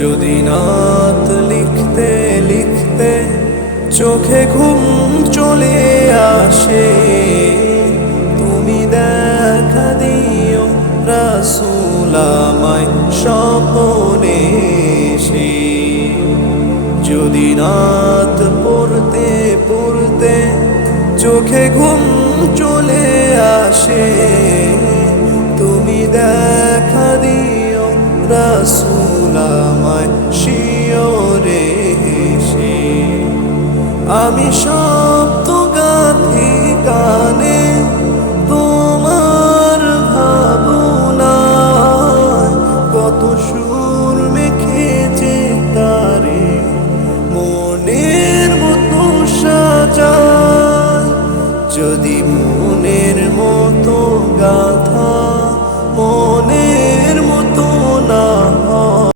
যদি নাত লিখতে লিখতে চোখে ঘুম চলে আসে, তুমি দেখা দিও রাসূল আমায় স্বপ্নে এসে। যদি রাত পড়তে পড়তে চোখে ঘুম চলে আসে, তুমি দেখা দিও রাসূল আমায় শিয়রে হেসে। আমি